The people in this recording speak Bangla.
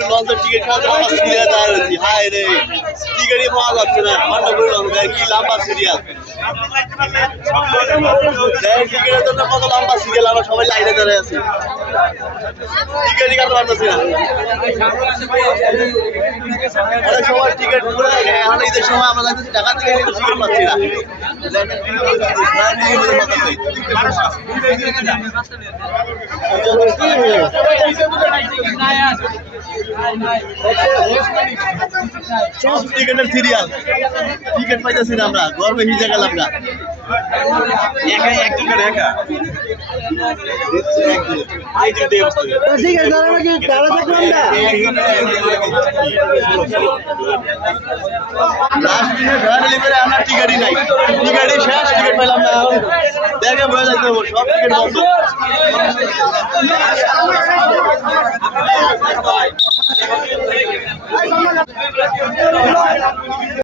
লঞ্চের টিকিট কাটতে আমার সিরিয়াল দাঁড়িয়ে রয়েছি। হায় রে, টিকিটই পাওয়া যাচ্ছে না। ঘন্টা করে লঞ্চ কি লম্বা সিরিয়াল। টিকিটের জন্য কত লম্বা সিরিয়াল, আমরা সবাই লাইনে দাঁড়িয়ে আছি। টিকিটই কাটতে পারতেছি না। অনেক সময় টিকিট পুরো এখন ঈদের সময় আমরা যাচ্ছি ঢাকা থেকে টিকিট পাচ্ছি না। সব টিকিটের সিরিয়াল, টিকিট পাইতেছি না আমরা, গর্বে ভিজে গেলাম না। আমরা টিকিটই নাই, টিকিটই শেষ, টিকিট পেলাম না। দেখে ভয় লাগবে, সব টিকিট বন্ধ।